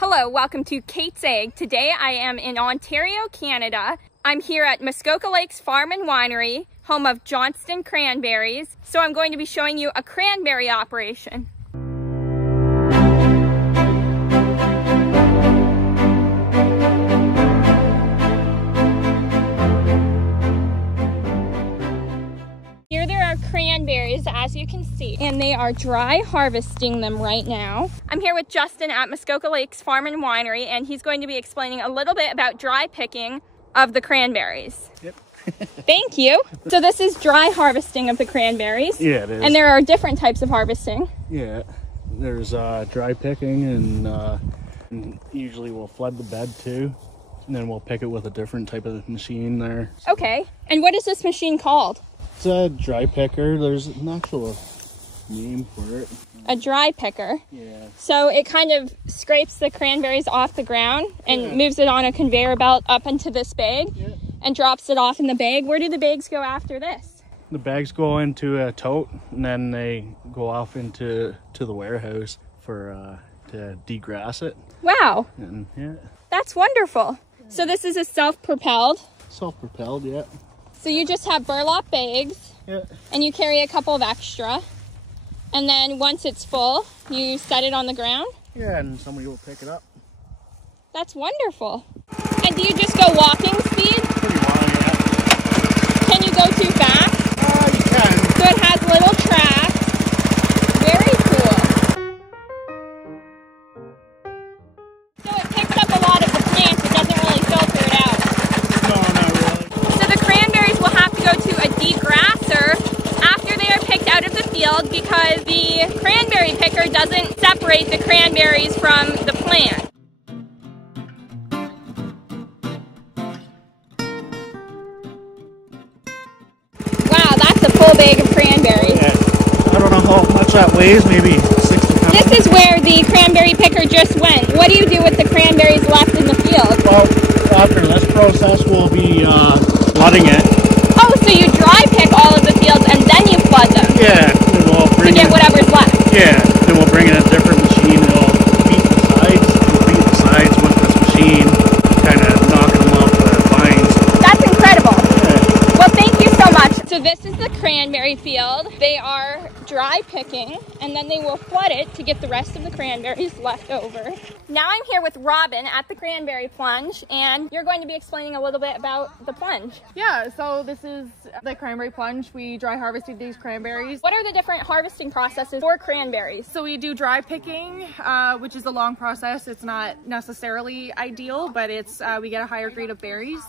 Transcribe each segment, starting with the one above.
Hello, welcome to Kate's Egg. Today I am in Ontario, Canada. I'm here at Muskoka Lakes Farm and Winery, home of Johnston Cranberries. So I'm going to be showing you a cranberry operation. Here there are cranberries, as you can see, and they are dry harvesting them right now. I'm here with Justin at Muskoka Lakes Farm and Winery, and he's going to be explaining a little bit about dry picking of the cranberries. Yep. Thank you. So this is dry harvesting of the cranberries. Yeah, it is. And there are different types of harvesting. Yeah, there's dry picking, and usually we'll flood the bed too, and then we'll pick it with a different type of machine there. Okay. And what is this machine called? It's a dry picker. There's an actual name for it. A dry picker. Yeah. So it kind of scrapes the cranberries off the ground and moves it on a conveyor belt up into this bag and drops it off in the bag. Where do the bags go after this? The bags go into a tote, and then they go off into the warehouse for to degrass it. Wow. And yeah. That's wonderful. So this is a self-propelled. Self-propelled, yeah. So you just have burlap bags, and you carry a couple of extra, and then once it's full, you set it on the ground? Yeah, and somebody will pick it up. That's wonderful. And do you just go walking speed? Pretty wild, yeah. Can you go too fast? You can. So it has little tracks. Very cool. So it picks up a lot of the plants. It doesn't really filter it out. No, not really. So the cranberries will have to go to a degrasser after they are picked out of the field because the cranberry picker doesn't separate the cranberries from the plant. Wow, that's a full bag of cranberries. Yeah. I don't know how much that weighs, maybe 60 pounds. This is where the cranberry picker just went. What do you do with the cranberries left in the field? Well, after this process, we'll be flooding it. Oh, so you dry pick all of the fields and then you flood them Yeah, and we'll to bring get it, whatever's left. Yeah, then we'll bring in a different machine. It'll beat the sides. We'll beat the sides with this machine, kind of knocking them off the vines. That's incredible. Yeah. Well, thank you so much. So this is the cranberry field. They are dry picking, and then they will flood it to get the rest of the cranberries left over. Now I'm here with Robin at the cranberry plunge, and you're going to be explaining a little bit about the plunge. Yeah, so this is the cranberry plunge. We dry harvested these cranberries. What are the different harvesting processes for cranberries? So we do dry picking, which is a long process. It's not necessarily ideal, but it's we get a higher grade of berries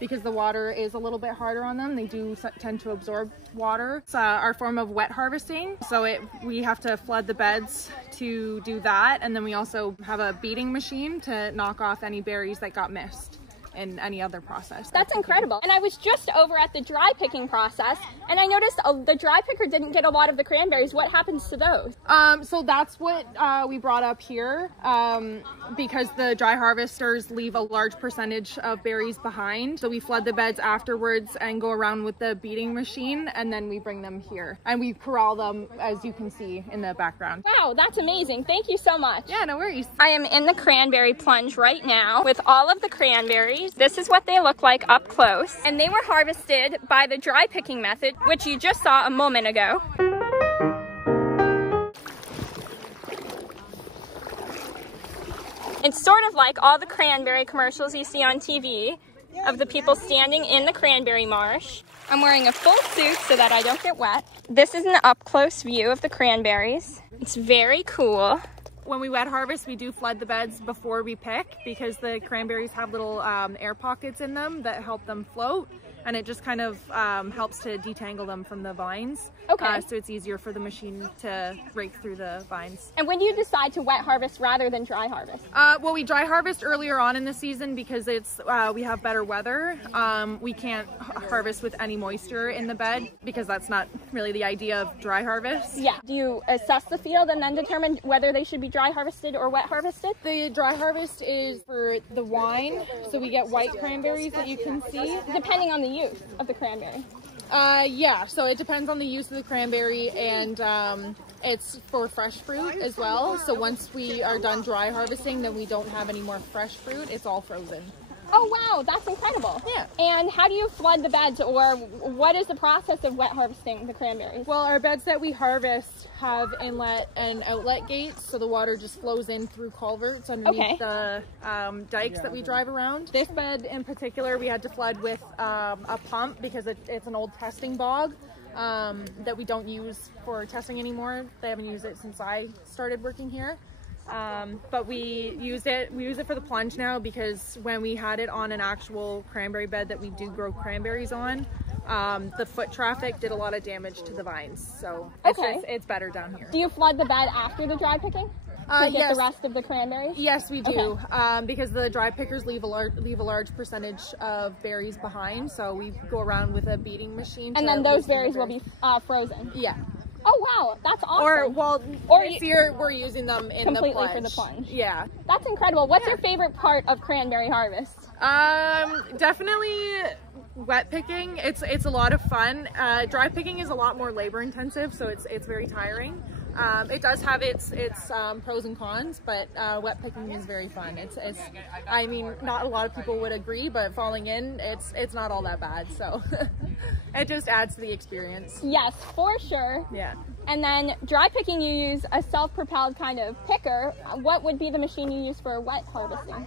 because the water is a little bit harder on them. They do tend to absorb water. It's our form of wet harvesting. So we have to flood the beds to do that, and then we also have a beating machine to knock off any berries that got missed in any other process. That's incredible. And I was just over at the dry picking process, and I noticed the dry picker didn't get a lot of the cranberries. What happens to those? So that's what we brought up here because the dry harvesters leave a large percentage of berries behind. So we flood the beds afterwards and go around with the beating machine, and then we bring them here. And we corral them, as you can see in the background. Wow, that's amazing. Thank you so much. Yeah, no worries. I am in the cranberry plunge right now with all of the cranberries. This is what they look like up close. And they were harvested by the dry picking method, which you just saw a moment ago. It's sort of like all the cranberry commercials you see on TV of the people standing in the cranberry marsh. I'm wearing a full suit so that I don't get wet. This is an up-close view of the cranberries. It's very cool. When we wet harvest, we do flood the beds before we pick because the cranberries have little air pockets in them that help them float, and it just kind of helps to detangle them from the vines. Okay. So it's easier for the machine to rake through the vines. And when do you decide to wet harvest rather than dry harvest? Well, we dry harvest earlier on in the season because it's we have better weather. We can't harvest with any moisture in the bed because that's not really the idea of dry harvest. Yeah. Do you assess the field and then determine whether they should be dry harvested or wet harvested? The dry harvest is for the wine, so we get white cranberries that you can see. Depending on the use of the cranberry. Yeah, so it depends on the use of the cranberry, and it's for fresh fruit as well. So once we are done dry harvesting, then we don't have any more fresh fruit. It's all frozen. Oh wow, that's incredible. Yeah. And how do you flood the beds, or what is the process of wet harvesting the cranberries? Well, our beds that we harvest have inlet and outlet gates, so the water just flows in through culverts underneath the dikes that we drive around. This bed in particular, we had to flood with a pump because it's an old testing bog that we don't use for testing anymore. They haven't used it since I started working here. But we use it for the plunge now, because when we had it on an actual cranberry bed that we do grow cranberries on, the foot traffic did a lot of damage to the vines. So it's better down here. Do you flood the bed after the dry picking to get the rest of the cranberries? Yes, we do. Because the dry pickers leave a large percentage of berries behind. So we go around with a beating machine. And then those berries will be frozen. Yeah. Oh wow, that's awesome. This year we're using them in completely for the plunge. Yeah. That's incredible. What's your favorite part of cranberry harvest? Definitely wet picking. It's a lot of fun. Dry picking is a lot more labor intensive, so it's very tiring. It does have its pros and cons, but wet picking is very fun. I mean, not a lot of people would agree, but falling in, it's not all that bad. So it just adds to the experience. Yes, for sure. Yeah. And then dry picking, you use a self-propelled kind of picker. What would be the machine you use for wet harvesting?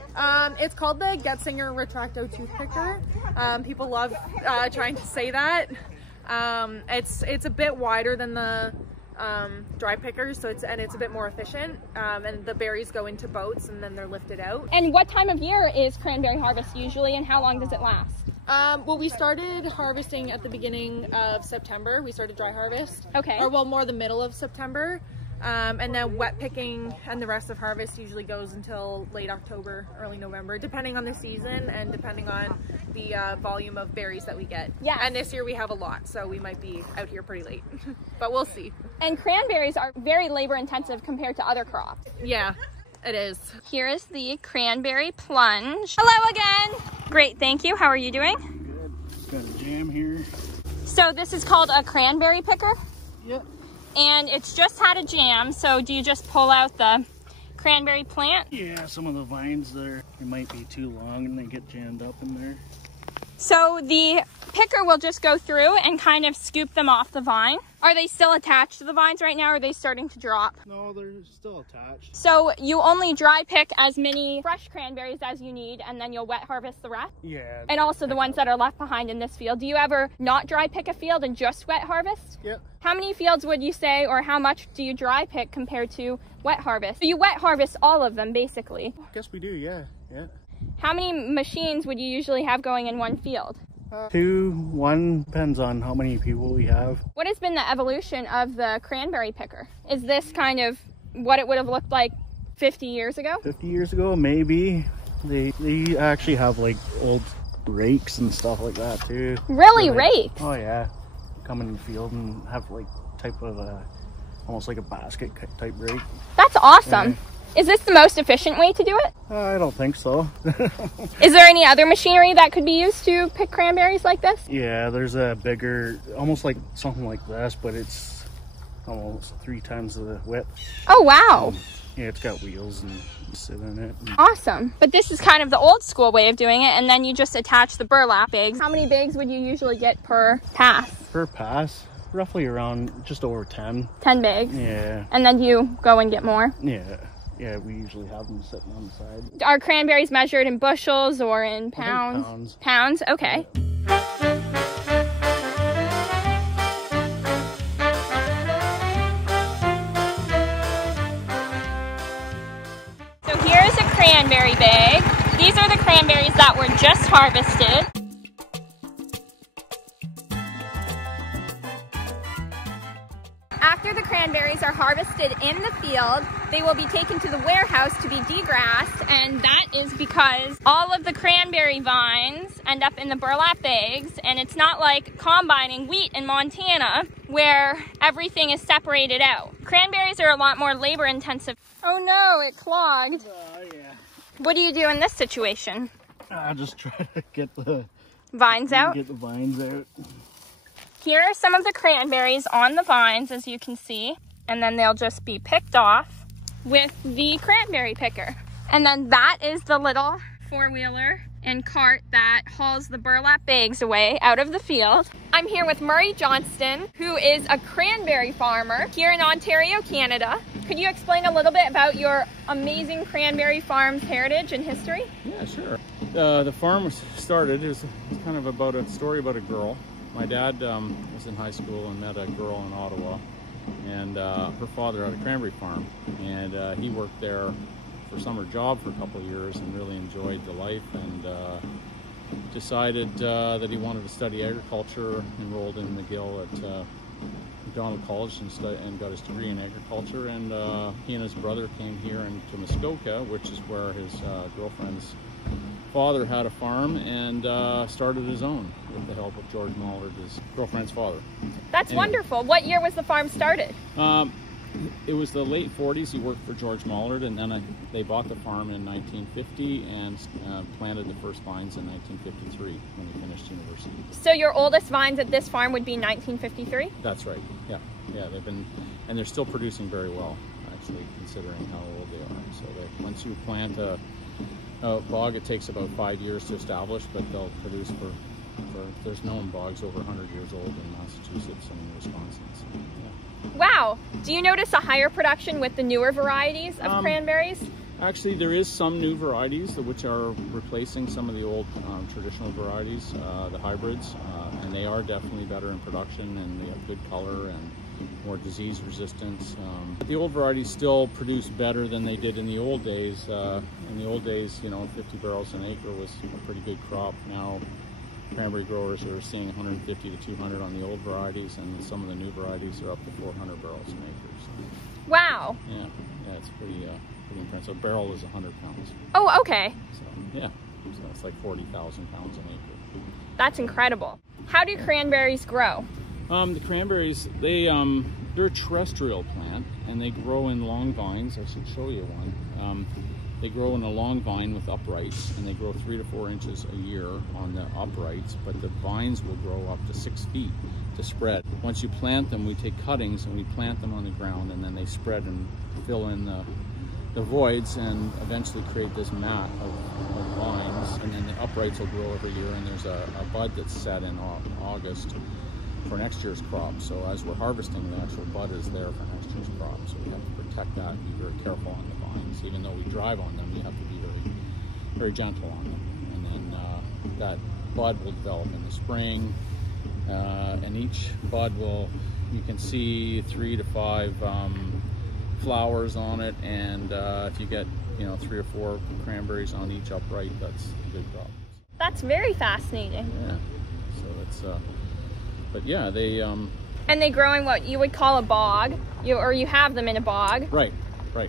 It's called the Getzinger Retracto Tooth Picker. People love trying to say that. It's a bit wider than the dry pickers, so it's a bit more efficient, and the berries go into boats and then they're lifted out. And what time of year is cranberry harvest usually, and how long does it last? Well, we started harvesting at the beginning of September. We started dry harvest. Okay. Or well, more the middle of September. And then wet picking and the rest of harvest usually goes until late October, early November, depending on the season and depending on the volume of berries that we get. Yeah. And this year we have a lot, so we might be out here pretty late, but we'll see. And cranberries are very labor intensive compared to other crops. Yeah, it is. Here is the cranberry plunge. Hello again. Great, thank you. How are you doing? Good. Got a jam here. So this is called a cranberry picker? Yep. And it's just had a jam, so do you just pull out the cranberry plant? Yeah, some of the vines there, it might be too long and they get jammed up in there. So the picker will just go through and kind of scoop them off the vine. Are they still attached to the vines right now, or are they starting to drop? No, they're still attached. So you only dry pick as many fresh cranberries as you need, and then you'll wet harvest the rest? Yeah. And also the ones that are left behind in this field. Do you ever not dry pick a field and just wet harvest? Yep. How many fields would you say, or how much do you dry pick compared to wet harvest? So you wet harvest all of them, basically. I guess we do, yeah. How many machines would you usually have going in one field? 2, 1, depends on how many people we have. What has been the evolution of the cranberry picker? Is this kind of what it would have looked like 50 years ago? 50 years ago, maybe. They actually have like old rakes and stuff like that too. Really, so rakes? Oh yeah. Come in the field and have like type of almost like a basket type rake. That's awesome. Yeah. Is this the most efficient way to do it? I don't think so. Is there any other machinery that could be used to pick cranberries like this? Yeah, there's a bigger, almost like something like this, but it's almost 3 times the width. Oh, wow. Yeah, it's got wheels and you sit in it. Awesome. But this is kind of the old school way of doing it, and then you just attach the burlap bags. How many bags would you usually get per pass? Per pass, roughly around just over 10. 10 bags? Yeah. And then you go and get more? Yeah, we usually have them sitting on the side. Are cranberries measured in bushels or in pounds? Pounds. Pounds? Okay. So here is a cranberry bag. These are the cranberries that were just harvested. After the cranberries are harvested in the field, they will be taken to the warehouse to be degrassed, and that is because all of the cranberry vines end up in the burlap bags, and it's not like combining wheat in Montana where everything is separated out. Cranberries are a lot more labor intensive. Oh no, it clogged. Yeah. What do you do in this situation? I just try to get the Vines out? Get the vines out. Here are some of the cranberries on the vines, as you can see, and then they'll just be picked off with the cranberry picker. And then that is the little four-wheeler and cart that hauls the burlap bags away out of the field. I'm here with Murray Johnston, who is a cranberry farmer here in Ontario, Canada. Could you explain a little bit about your amazing cranberry farm's heritage and history? Yeah, sure. The farm was started, it was kind of about a story about a girl. My dad was in high school and met a girl in Ottawa, and her father had a cranberry farm, and he worked there for summer job for a couple of years and really enjoyed the life, and decided that he wanted to study agriculture, enrolled in McGill at McDonald College and got his degree in agriculture, and he and his brother came here to Muskoka, which is where his girlfriend's father had a farm, and started his own with the help of George Mollard, his girlfriend's father. That's wonderful. What year was the farm started? It was the late 40s. He worked for George Mollard, and then they bought the farm in 1950 and planted the first vines in 1953 when he finished university. So your oldest vines at this farm would be 1953? That's right. Yeah, they've been, and they're still producing very well, actually, considering how old they are. So once you plant a bog, it takes about 5 years to establish, but they'll produce for there's known bogs over 100 years old in Massachusetts and Wisconsin. So, yeah. Wow. Do you notice a higher production with the newer varieties of cranberries? Actually, there is some new varieties which are replacing some of the old traditional varieties, the hybrids, and they are definitely better in production, and they have good color and more disease resistance. The old varieties still produce better than they did in the old days. In the old days, 50 barrels an acre was a pretty good crop. Now, cranberry growers are seeing 150 to 200 on the old varieties, and some of the new varieties are up to 400 barrels an acre. So, wow. yeah, it's pretty impressive. A barrel is 100 pounds. Oh, okay. So yeah, so it's like 40,000 pounds an acre. That's incredible. How do cranberries grow? The cranberries, they're a terrestrial plant, and they grow in long vines. I should show you one. They grow in a long vine with uprights, and they grow 3 to 4 inches a year on the uprights, but the vines will grow up to 6 feet to spread. Once you plant them, we take cuttings and we plant them on the ground, and then they spread and fill in the voids and eventually create this mat of vines, and then the uprights will grow every year, and there's a bud that's set in August for next year's crop. So as we're harvesting, the actual bud is there for next year's crop, so we have to protect that and be very careful on the vines. Even though we drive on them, we have to be very, very gentle on them. And then that bud will develop in the spring, and each bud you can see 3 to 5 flowers on it, and if you get 3 or 4 cranberries on each upright, that's a good crop. That's very fascinating. Yeah, so it's but yeah, they and they grow in what you would call a bog, you have them in a bog. Right.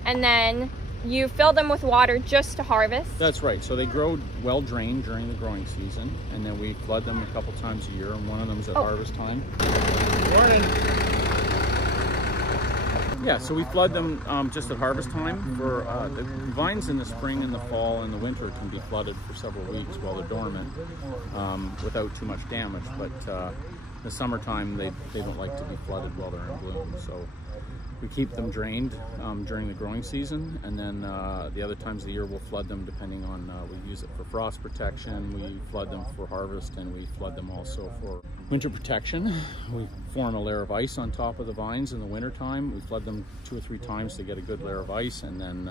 And then you fill them with water just to harvest. That's right. So they grow well drained during the growing season, and then we flood them a couple times a year, and one of them's at harvest time. Morning. Yeah, so we flood them just at harvest time. For the vines in the spring and the fall and the winter can be flooded for several weeks while they're dormant without too much damage, but in the summertime they don't like to be flooded while they're in bloom. So we keep them drained during the growing season, and then the other times of the year we'll flood them depending on, we use it for frost protection, we flood them for harvest, and we flood them also for winter protection. We form a layer of ice on top of the vines in the winter time. We flood them 2 or 3 times to get a good layer of ice, and then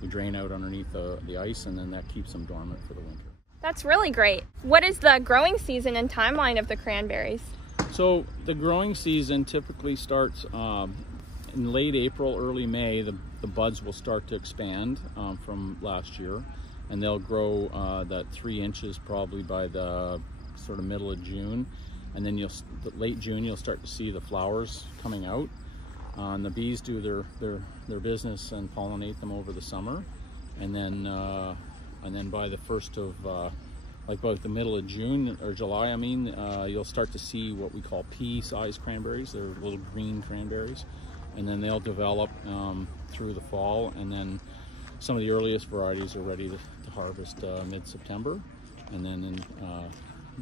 we drain out underneath the ice, and then that keeps them dormant for the winter. That's really great. What is the growing season and timeline of the cranberries? So the growing season typically starts in late April, early May. The buds will start to expand from last year, and they'll grow that 3 inches probably by the sort of middle of June, and then late June you'll start to see the flowers coming out, and the bees do their business and pollinate them over the summer, and then by the first of like about the middle of June or July, you'll start to see what we call pea-sized cranberries. They're little green cranberries, and then they'll develop through the fall, and then some of the earliest varieties are ready to harvest mid-September, and then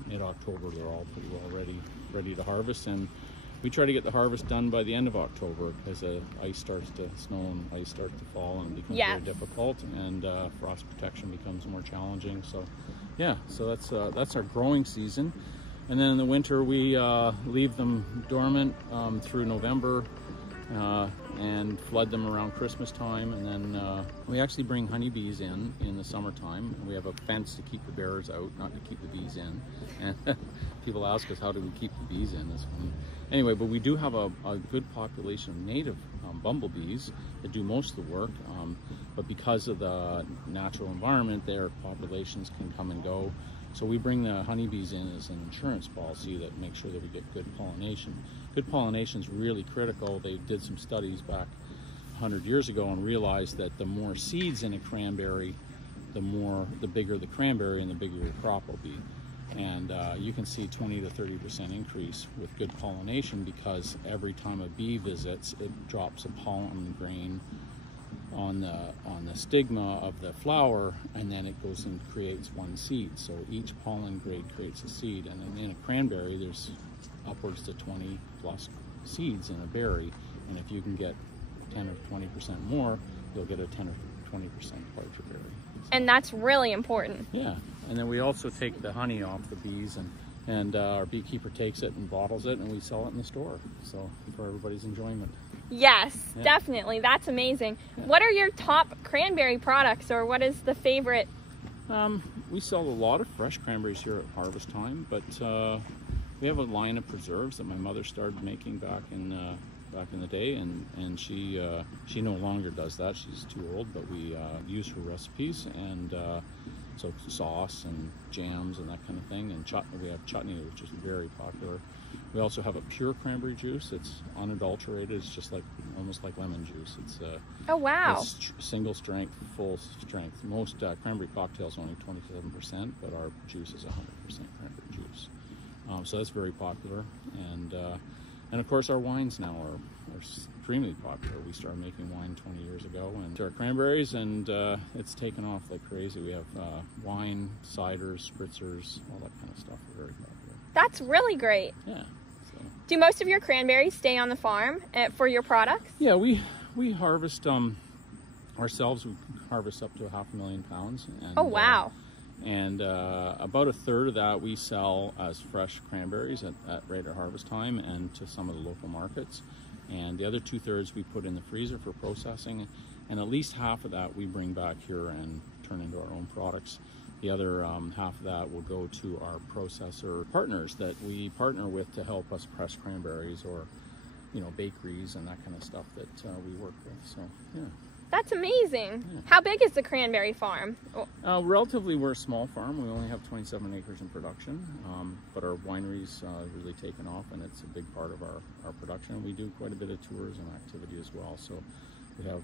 mid-October, they're all pretty well ready to harvest. And we try to get the harvest done by the end of October, because the ice starts to snow and ice starts to fall, and it becomes very difficult, and frost protection becomes more challenging. So yeah, so that's our growing season. And then in the winter we leave them dormant through November and flood them around Christmas time. And then we actually bring honeybees in the summertime. We have a fence to keep the bears out, not to keep the bees in. And people ask us, how do we keep the bees in? This one. Anyway, but we do have a good population of native bumblebees that do most of the work. But because of the natural environment, their populations can come and go. So we bring the honeybees in as an insurance policy that makes sure that we get good pollination. Good pollination is really critical. They did some studies back 100 years ago and realized that the more seeds in a cranberry, the bigger the cranberry and the bigger your crop will be. And you can see 20 to 30% increase with good pollination, because every time a bee visits, it drops a pollen grain on the stigma of the flower, and then it goes and creates one seed. So each pollen grade creates a seed, and in a cranberry there's upwards to 20 plus seeds in a berry, and if you can get 10 or 20% more, you'll get a 10 or 20% larger berry. And that's really important. Yeah, and then we also take the honey off the bees, and our beekeeper takes it and bottles it, and we sell it in the store, so for everybody's enjoyment. Yes, definitely. That's amazing. Yeah. What are your top cranberry products, or what is the favorite? We sell a lot of fresh cranberries here at harvest time, but we have a line of preserves that my mother started making back in the day, and she no longer does that. She's too old, but we use her recipes, and so sauce and jams and that kind of thing, and chutney. We have chutney, which is very popular. We also have a pure cranberry juice. It's unadulterated. It's just almost like lemon juice. It's oh wow! It's single strength, full strength. Most cranberry cocktails are only 27%, but our juice is 100% cranberry juice. So that's very popular, and of course our wines now are extremely popular. We started making wine 20 years ago, and our cranberries, and it's taken off like crazy. We have wine, ciders, spritzers, all that kind of stuff. Are very popular. That's really great. Yeah. So. Do most of your cranberries stay on the farm for your products? Yeah, we harvest ourselves. We harvest up to 500,000 pounds. And, oh wow! And about a third of that we sell as fresh cranberries at regular harvest time and to some of the local markets. And the other 2/3 we put in the freezer for processing, and at least half of that we bring back here and turn into our own products. The other half of that will go to our processor partners that we partner with to help us press cranberries, or bakeries and that kind of stuff that we work with. So yeah. That's amazing. Yeah. How big is the cranberry farm? Relatively, we're a small farm. We only have 27 acres in production, but our winery's really taken off, and it's a big part of our production. We do quite a bit of tourism activity as well. So we have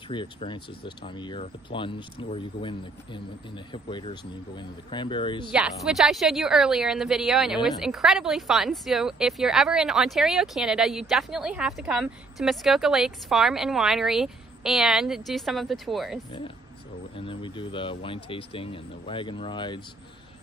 three experiences this time of year. The plunge, where you go in the hip waders and you go into the cranberries. Yes, which I showed you earlier in the video, and it was incredibly fun. So if you're ever in Ontario, Canada, you definitely have to come to Muskoka Lakes Farm and Winery and do some of the tours. Yeah, so, and then we do the wine tasting and the wagon rides,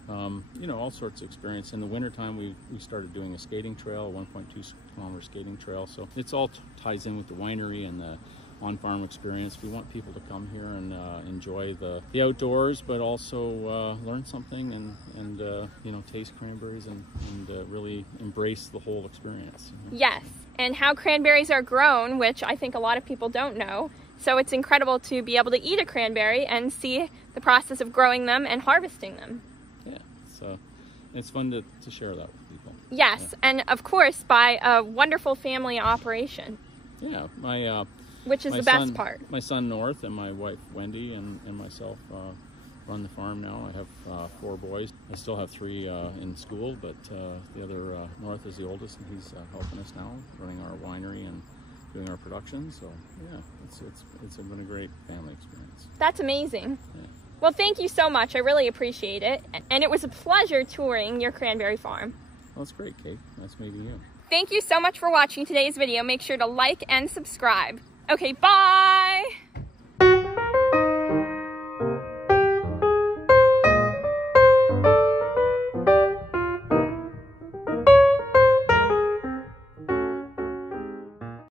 all sorts of experience. In the wintertime, we started doing a skating trail, a 1.2 kilometer skating trail. So it's all ties in with the winery and the on-farm experience. We want people to come here and enjoy the outdoors, but also learn something and taste cranberries and really embrace the whole experience. Yes, and how cranberries are grown, which I think a lot of people don't know. So it's incredible to be able to eat a cranberry and see the process of growing them and harvesting them. Yeah, so it's fun to share that with people. Yes, yeah. And of course by a wonderful family operation. Yeah, which is the best part. My son North and my wife Wendy and myself run the farm now. I have 4 boys. I still have 3 in school, but the other North is the oldest, and he's helping us now, running our winery and doing our production. So yeah, it's been a great family experience. That's amazing. Yeah. Well, thank you so much. I really appreciate it, and it was a pleasure touring your cranberry farm. Well, that's great, Kate. Nice meeting you. Thank you so much for watching today's video. Make sure to like and subscribe. Okay, bye!